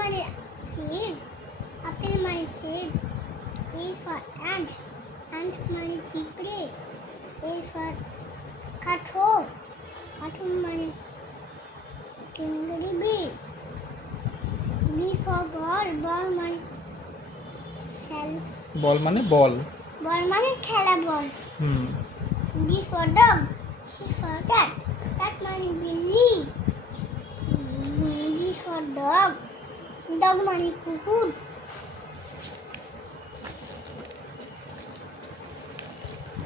মানে সেব, আপেল মানে সেব, A for ant, ant মানে পিঁপড়ে, A for কাঠল, কাঠল মানে চিংড়ি B, B for ball, ball মানে বল মানে বল। বল মানে খেলা বল, D for dog, C for cat, cat মানে বিল্লি, D for dog, dog মানে কুকুর।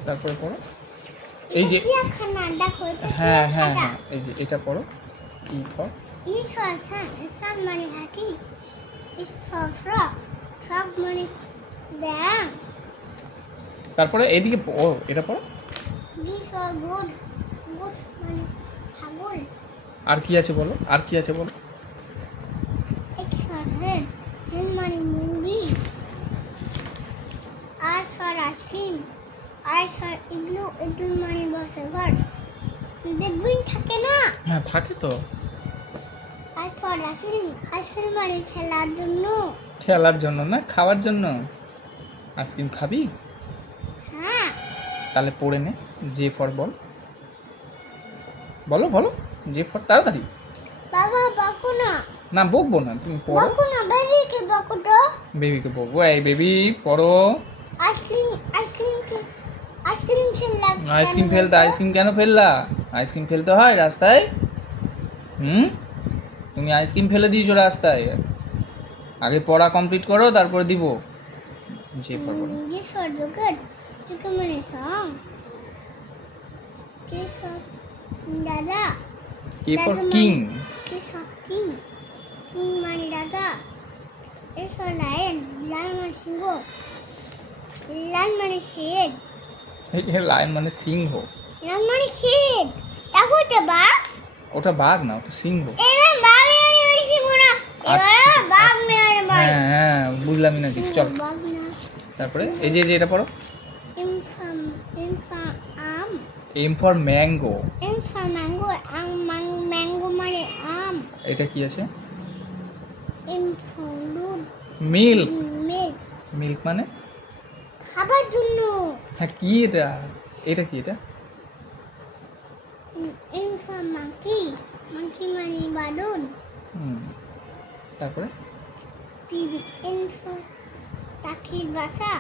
তারপরে পড়ো এই যে চিড়িয়াখানা, দেখো এটা হ্যাঁ হ্যাঁ চিড়িয়াখানা। হ্যাঁ এই যে এটা পড়ো E for E for sun, sun মানে হাতি, F for frog, frog মানে ব্যাং, তারপরে এইদিকে পড়ো এটা পড়ো। G for goat, goat মানে ছাগল, আর কি আছে বলো, আর কি আছে বলো। H for hen, hen মানে মুরগি, R for ice-cream, I for igloo, igloo মানে বসে ঘর, বেগুন থাকে না। হ্যাঁ থাকে তো। I for ice-cream, ice-cream মানে খেলার জন্য। খেলার জন্য না, খাওয়ার জন্য। আইসক্রিম খাবি? হ্যাঁ, তাহলে পড়ে নে। জে ফর বল, বলো বলো জে ফর তাড়াতাড়ি। বাবা বকো না, না বকবো না, তুমি পড়ো। বকো না, বেবিকে বকো তো। বেবিকে বকবো। এই বেবি পড়ো। আইসক্রিম খেললাম। আইসক্রিম ফেলতে, আইসক্রিম কেন ফেললা? আইসক্রিম ফেলতে হয় রাস্তায়? তুমি আইসক্রিম ফেলে দিয়েছো রাস্তায়। আগে পড়া কমপ্লিট করো তারপরে দিব। যে ফর বলো। G for yogurt, chicken মানে song. K for দাদা, K for king. K for king, king মানে দাদা. A for lion, lion মানে সিংহ, lion মানে শের, লায়ন মানে সিংহ। lion মানে শের। দেখো তো বাঘ, ওটা বাঘ না, ওটা সিংহ। এরা বাঘ মানে ওই সিংহ না, আচ্ছা, এরা ঠিক আছে, বাঘ আচ্ছা। মানে বাঘ। হ্যাঁ হ্যাঁ বুঝলামই না কিছু, চল। বাঘ না। তারপরে এই যে এটা পড়ো। M for আম, M for mango. M for mango, mango মানে আম। এটা কি আছে? M for দুধ, মিল্ক। milk, মিল্ক মানে খাবার জন্য। হ্যাঁ কি এটা, এটা কি এটা? M for monkey, monkey মানে বাদুড়। তারপরে M for পাখির বাসা,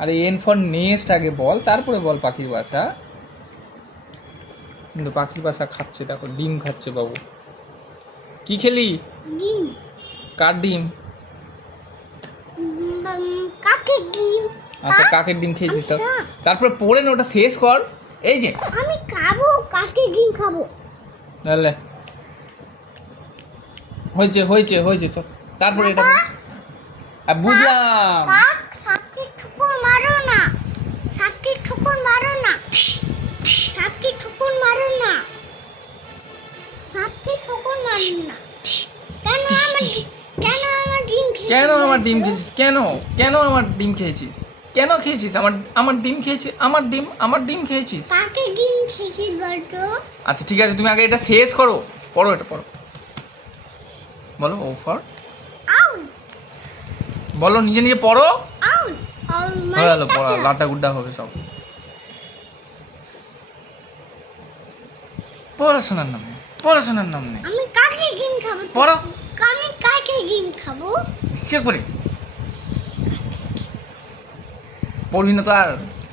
আরে এন ফর নেস্ট আগে বল, তারপরে বল পাখির বাসা। কিন্তু পাখির বাসা খাচ্ছে, দেখো ডিম খাচ্ছে বাবু। কি খেলি? ডিম, কার ডিম? কাকের ডিম। আচ্ছা কাকের ডিম খেয়েছিস তো? আচ্ছা। তারপরে পড়ে না ওটা শেষ কর। এই যে আমি খাবো, কাকের ডিম খাবো। তাহলে হয়েছে হয়েছে হয়েছে, চল তারপরে এটা বল। বুঝলাম। কাক সাপকে ঠুকুর মারো না, সাপকে ঠুকুর মারো না, সাপকে ঠুকুর মারো না, সাপকে ঠুকুর মারো না। কেন আমার ডিম খেয়েছিস? কেন আমার ডিম খেয়েছিস? কেন কেন আমার ডিম খেয়েছিস? কেন খেয়েছিস আমার ডিম খেয়েছিস? আমার ডিম খেয়েছিস? কাকে ডিম খেয়েছিস বলতো? আচ্ছা ঠিক আছে, তুমি আগে এটা শেষ করো। পড়ো এটা পড়ো, বলো ও ফর আউল, বলো, নিজে নিজে পড়ো। আউল, আউল হয়ে গেল মানে পড়া, কাকে? লাটা গুড্ডা হবে সব। পড়াশোনার নাম নেই, পড়াশোনার নাম নেই। আমি কাকে ডিম খাবো? পড়ো আমি কাকে ডিম খাবো? সে করে পড়বি না তো আর?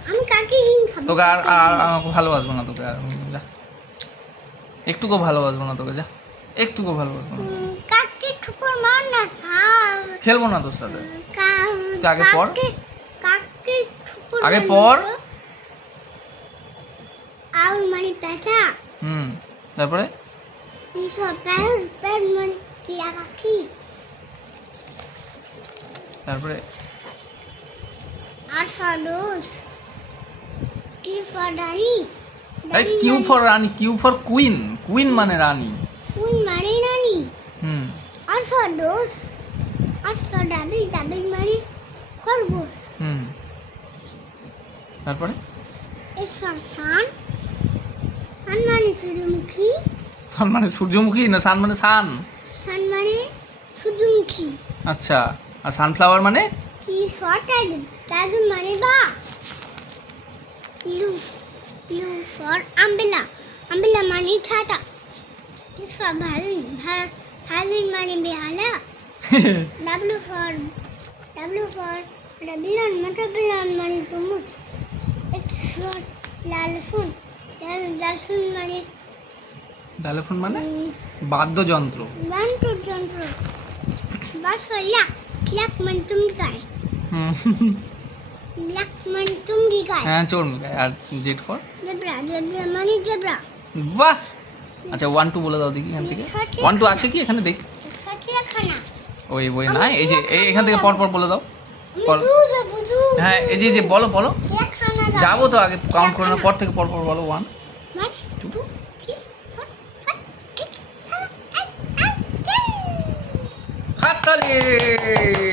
আমি কাকে ডিম খাবো? তোকে আর আর আমাকে ভালোবাসবো না তোকে আর, যা একটুকু ভালোবাসবো না তোকে, যা একটুকু ভালোবাসবো না। কাকে ঠুকুর মার না সাপ। খেলবো না তোর সাথে। তুই আগে পড়। কাকে ঠুকুর আগে মার না পড়। তো? আউল মানে পেঁচা, তারপরে পিছর প্যার মানে টিয়া পাখি, তারপরে আর সরোজ, কি ফডারি, আরে কিউ ফর রানী, কিউ ফর কুইন, কুইন মানে রানী। কোন মানে নানি, হুম আর সরোজ, আর সডাবি, ডাবল মানে খরগোশ। তারপরে এসর সান, সান মানে সূর্যমুখী, সান মানে সূর্যমুখী না সান মানে সান? সান মানে সূর্যমুখী আচ্ছা, আর সানফ্লাওয়ার মানে? কি ফর টাইগার মানে বা ইউ ইউ ফর আমবেলা মানে ছাতা ই ফর ভালুন মানে বেহালা ডাব্লিউ ফর ডাবলিন মানে তরমুজ এক্স ফর লালফুন মানে ডাইলোফোন মানে বাদ্যযন্ত্র। যন্ত্র বাস লাক মানে তুমি গায় হুম, লাক মানে তুমি গায় হ্যাঁ চর্মিকায়। আর জেড ফর? জেব্রা মানে জেব্রা বাহ! আচ্ছা 1 2 বলে দাও দেখি এখান থেকে। 1 2 আছে কি এখানে দেখি? খানা ওই বই না, এই যে এখান থেকে পর পর বলে দাও। পর- বুঝু হ্যাঁ এই যে বলো বলো। খানা যাবো তো, আগে কাউন্ট করে নাও, পর থেকে পর পর বলো। 1 1 2 3 4 5 6 7 8 9 10 হাততালি।